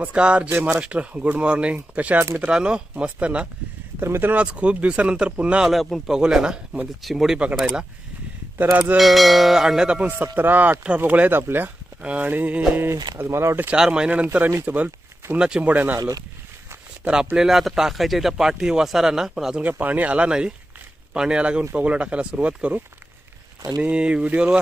नमस्कार, जय Maharashtra, good morning. कसे आहात मित्रांनो? मस्त ना? तर मित्रांनो, आज खूप दिवसानंतर पुन्हा आलोय आपण पगोल्या ना म्हणजे चिंबोडी पकडायला. तर आज अंड्यात आपण 17-18 पगोल्या आहेत आपल्या. आणि आज मला वाटतं 4 महिन्यानंतर आम्ही पुन्हा चिंबोड्यांना आलो. तर आपल्याला आता टाकायच्या त्या पाठी वसारांना, पण अजून काही पाणी आला नाही. पाणी आला की आपण पगोल्या टाकायला सुरुवात करू. आणि व्हिडिओ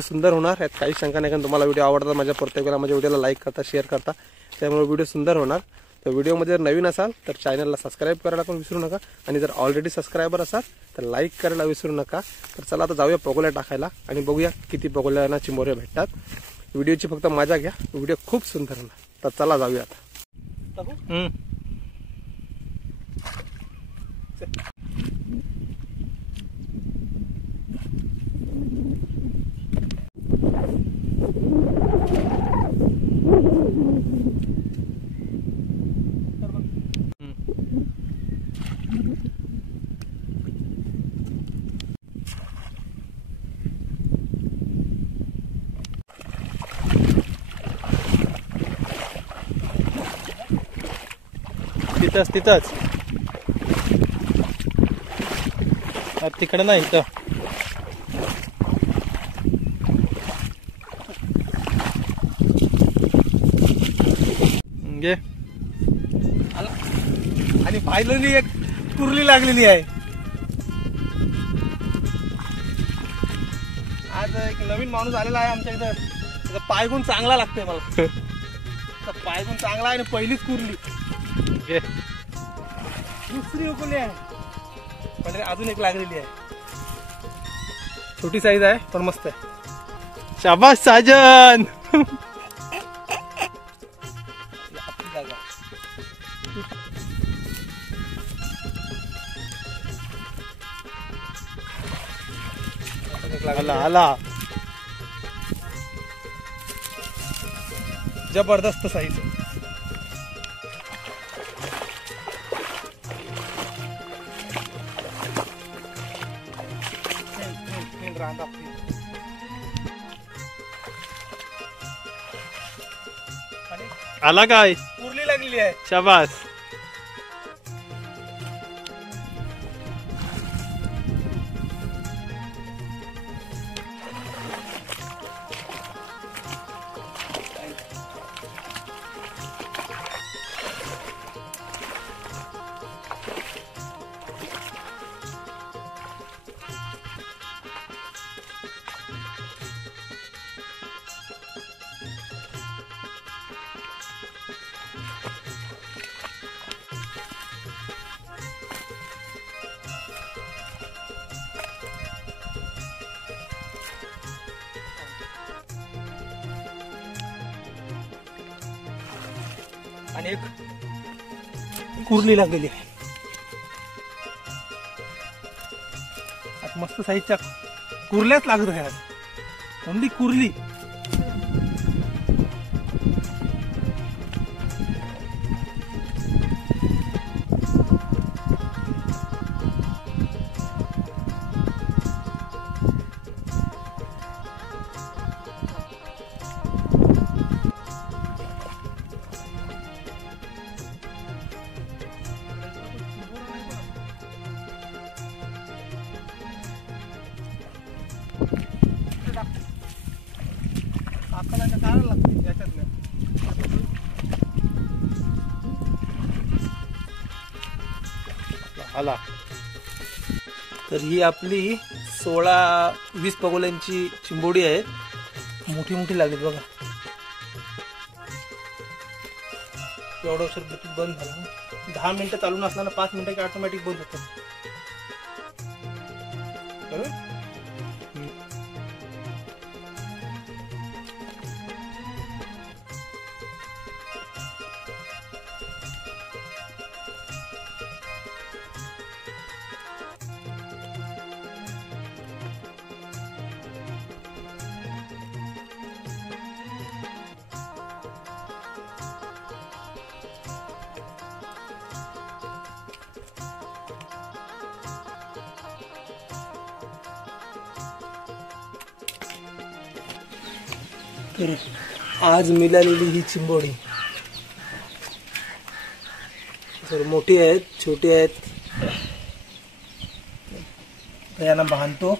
सुंदर होणार, यात काही शंका नाही. कारण तुम्हाला व्हिडिओ आवडतात, माझ्या प्रत्येक वेळेला माझ्या व्हिडिओला लाईक करता, शेअर करता, त्यामुळे व्हिडिओ सुंदर होणार. तर व्हिडिओमध्ये जर नवीन असाल तर चॅनलला सबस्क्राईब करायला पण विसरू नका. आणि जर ऑलरेडी सबस्क्रायबर असाल तर लाईक करायला विसरू नका. तर चला आता जाऊया पगोल्या टाकायला आणि बघूया किती पगोल्यांना चिंबोऱ्या भेटतात. व्हिडिओची फक्त मजा घ्या, व्हिडिओ खूप सुंदर होणार. तर चला जाऊया आता. तिथंच तिकडे नाही इथं. आणि फायनली एक कुर्ली लागलेली आहे. आज एक नवीन माणूस आलेला आहे आमच्या इथं. त्याचा पायगुण चांगला लागतोय मला. पायगुण चांगला आहे आणि पहिलीच कुर्ली. दुसरी उकळली आहे, पण अजून एक लागलेली आहे. छोटी साईज आहे पण मस्त आहे. शाबास साजन. आला जबरदस्त साईज. आला काय? कुर्ली लागलेली आहे. शाबास. आणि एक कुर्ली लागलेली आहे. मस्त साईजच्या कुर्ल्याच लागत आहे. कोणती कुर्ली? आला. तर ही आपली 16-20 पगोल्यांची चिंबोडी आहे. मोठी मोठी लागली बघा. एवढं उशीर बंद झाला. 10 मिनिटं चालून असताना 5 मिनिटं ऑटोमॅटिक बंद होतं. तर आज मिळालेली ही चिंबोडी तर मोठी आहेत छोटी आहेत तर यांना बांधतो